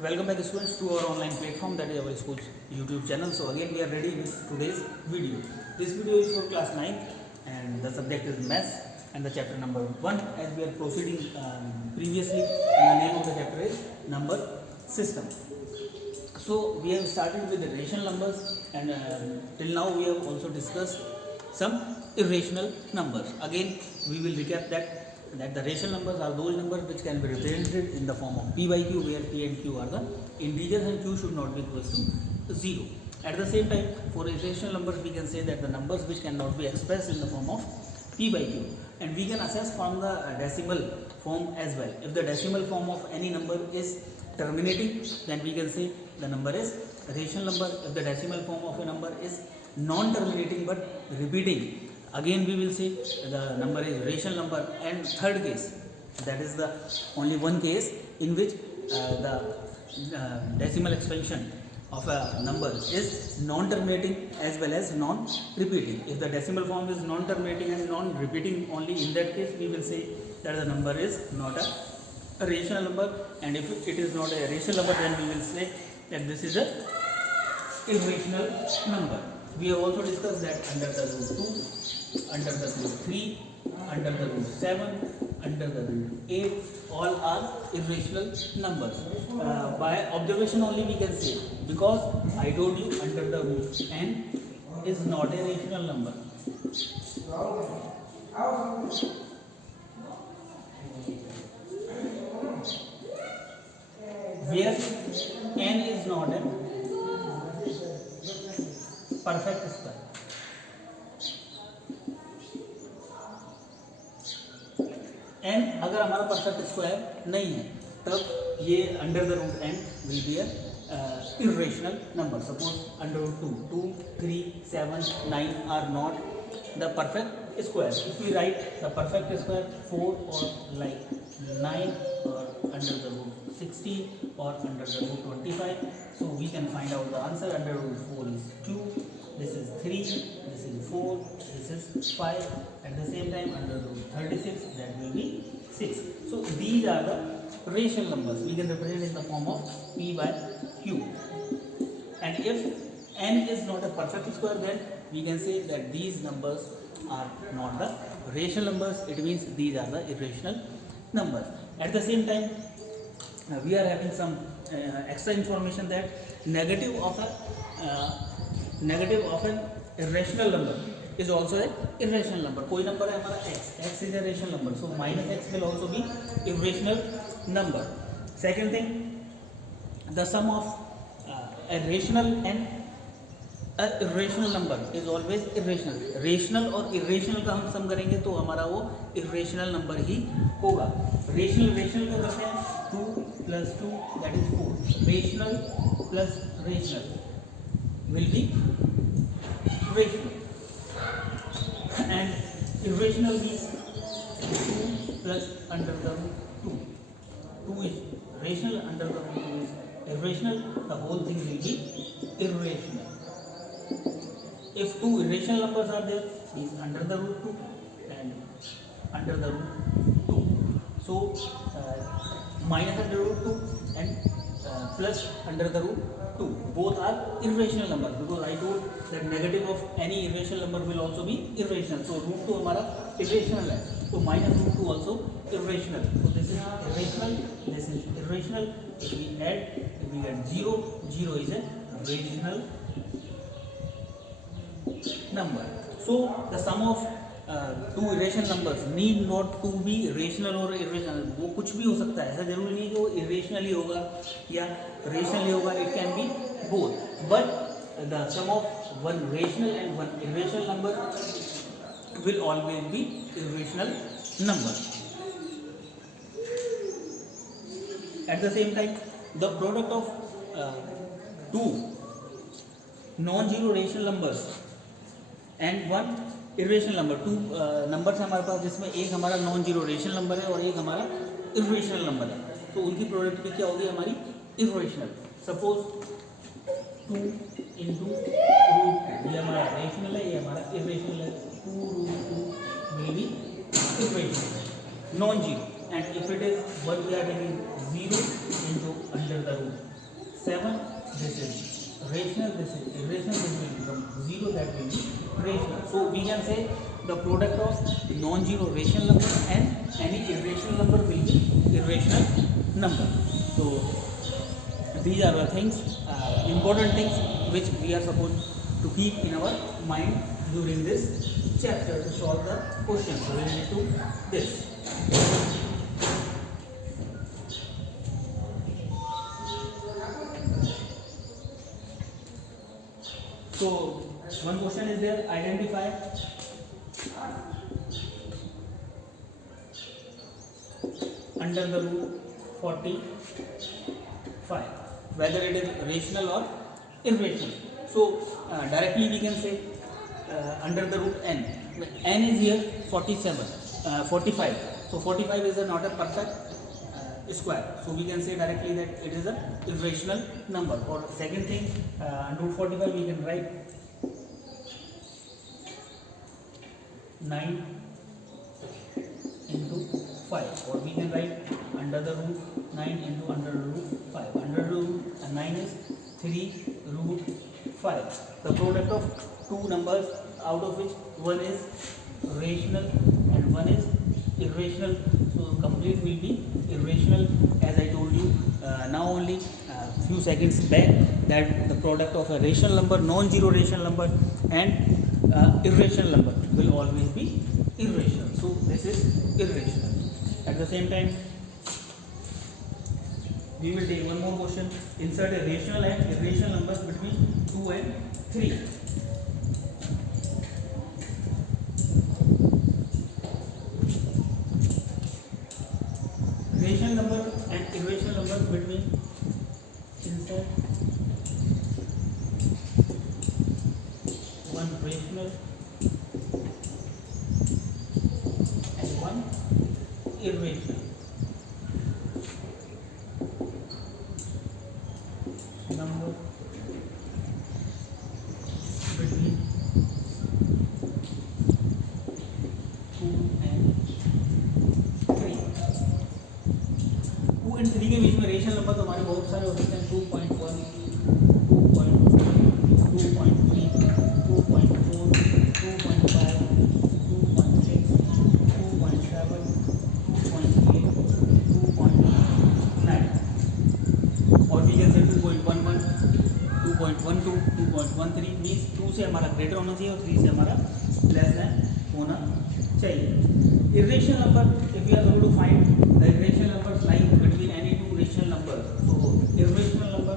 Welcome back students to our online platform, that is our school's YouTube channel. So again we are ready with today's video. This video is for class 9 and the subject is maths and the chapter number 1 as we are proceeding previously, and the name of the chapter is number system. So we have started with the rational numbers and till now we have also discussed some irrational numbers. Again we will recap that the rational numbers are those numbers which can be represented in the form of p by q, where p and q are the integers and q should not be equal to 0. At the same time, for irrational numbers we can say that the numbers which cannot be expressed in the form of p by q, and we can assess from the decimal form as well. If the decimal form of any number is terminating, then we can say the number is rational number. If the decimal form of a number is non-terminating but repeating, again we will say the number is rational number. And third case, that is the only one case in which the decimal expansion of a number is non-terminating as well as non-repeating. If the decimal form is non-terminating and non-repeating, only in that case we will say that the number is not a rational number, and if it is not a rational number, then we will say that this is a irrational number. We have also discussed that under the root 2, under the root 3, under the root 7, under the root 8, all are irrational numbers. By observation only we can say, because I told you under the root n is not a rational number. Where n is not a perfect square. n अगर हमारा perfect square नहीं है, तब ये under the root n will be irrational number. Suppose under root 2, 2, 3, 7, 9 are not the perfect square. If we write the perfect square 4 or like 9 or under the root 16 or under the root 25, so we can find out the answer. Under root 4 is 2, this is 3, this is 4, this is 5. At the same time, under root 36, that will be 6. So these are the rational numbers. We can represent in the form of p by q. And if n is not a perfect square, then we can say that these numbers are not the rational numbers. It means these are the irrational numbers. At the same time, we are having some extra information that negative of an irrational number is also an irrational number. कोई number है हमारा x is a rational number, so minus x will also be irrational number. Second thing, the sum of a rational and a irrational number is always irrational. Rational और irrational का हम सम करेंगे तो हमारा वो irrational number ही होगा. Rational को करते हैं 2 plus 2, that is 4. Rational plus rational will be rational, and irrational means 2 plus under the root 2. 2 is rational, under the root 2 is irrational. The whole thing will be irrational. If two irrational numbers are there, is under the root 2 and under the root 2. So minus under root 2 and plus under the root 2, both are irrational numbers, because I told that negative of any irrational number will also be irrational. So root 2 हमारा irrational है, so minus root 2 also irrational. So this is irrational, this is irrational. If we get 0, 0 is a rational number. So the sum of two irrational numbers need not to be rational or irrational. वो कुछ भी हो सकता है, ऐसा जरूरी नहीं कि वो irrational ही होगा या rational ही होगा. It can be both, but the sum of one rational and one irrational number will always be irrational number. At the same time, the product of two non-zero rational numbers and one irrational number, two numbers है हमारे पास, जिसमें एक हमारा non zero rational number है और एक हमारा irrational number है, तो उनकी प्रोडक्ट की क्या होगी हमारी इर्रेशनल. सपोज 2 into root 2, ये हमारा रेशनल है, ये हमारा इर्रेशनल है. 2 root 2 will be irrational, non zero, and if it is 1 we are taking 0 into under the root 7, this is rational, this is irrational, this will become 0, that will be rational. So we can say the product of non-zero rational number and any irrational number will be irrational number. So these are the things, important things which we are supposed to keep in our mind during this chapter to solve the questions related to this. So one question is there, identify under the root 45 whether it is rational or irrational. So directly we can say under the root n. N is here 45. So 45 is not a perfect square. So we can say directly that it is a irrational number. Or second thing, under root 45 we can write 9 into 5. Or we can write under the root 9 into under the root 5. Under the root 9 is 3 root 5. The product of two numbers out of which one is rational and one is irrational. So complete will be irrational, as I told you now only few seconds back, that the product of a rational number, non-zero rational number and irrational number will always be irrational. So this is irrational. At the same time, we will take one more question. Insert a rational and irrational numbers between 2 and 3. Rational number and irrational numbers between, insert one rational and one irrational number between 2 and 3. 2 and 3 के बीच में rational number तो हमारे बहुत सारे हो सकते हैं. 2.1, 2.2, 2.3, 2.4, 2.5, 2.6, 2.7, 2.8, 2.9. और we can say 2.11, 2.12, 2.13 means 2 से हमारा ग्रेटर होना चाहिए और 3 से हमारा लेस देन होना चाहिए. Irrational number, if we are going to find the irrational numbers lying between any two rational numbers, so irrational number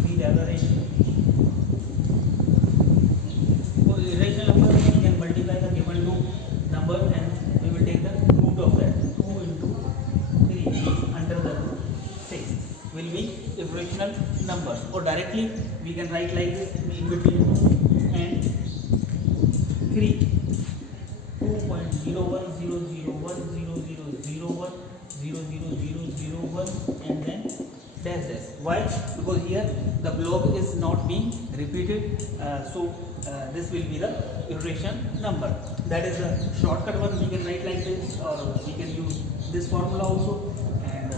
these are the rational. For irrational number we can multiply the given two numbers and we will take the root of that. 2 into 3 is under the root 6 will be irrational numbers. Or directly we can write like this, in between 2 and 3, 2.0100100001000001 and then dash dash. Why? Because here the block is not being repeated, so this will be the irrational number. That is the shortcut one. We can write like this, or we can use this formula also. And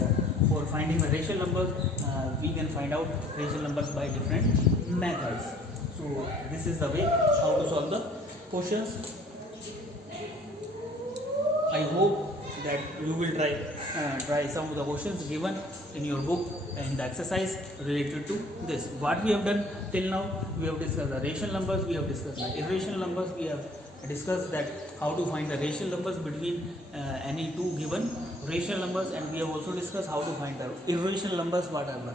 for finding the rational numbers, we can find out rational numbers by different methods. So this is the way how to solve the questions. I hope that you will try some of the questions given in your book and the exercise related to this. What we have done till now, we have discussed the rational numbers, we have discussed the irrational numbers, we have discussed that how to find the rational numbers between any two given rational numbers, and we have also discussed how to find the irrational numbers, what are the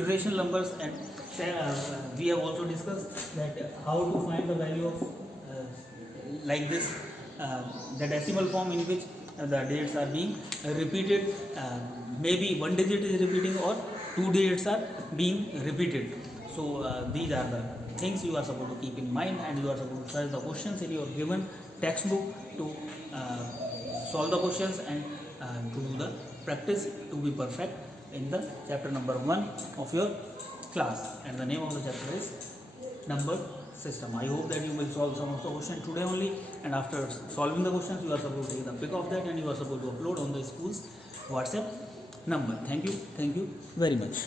irrational numbers, and we have also discussed that how to find the value of like this, the decimal form in which the digits are being repeated. Maybe one digit is repeating or two digits are being repeated. So these are the things you are supposed to keep in mind, and you are supposed to search the questions in your given textbook to solve the questions and to do the practice to be perfect in the chapter number 1 of your class. And the name of the chapter is number system. I hope that you will solve some of the questions today only, and after solving the questions you are supposed to take the pic of that and you are supposed to upload on the school's WhatsApp number. Thank you very much.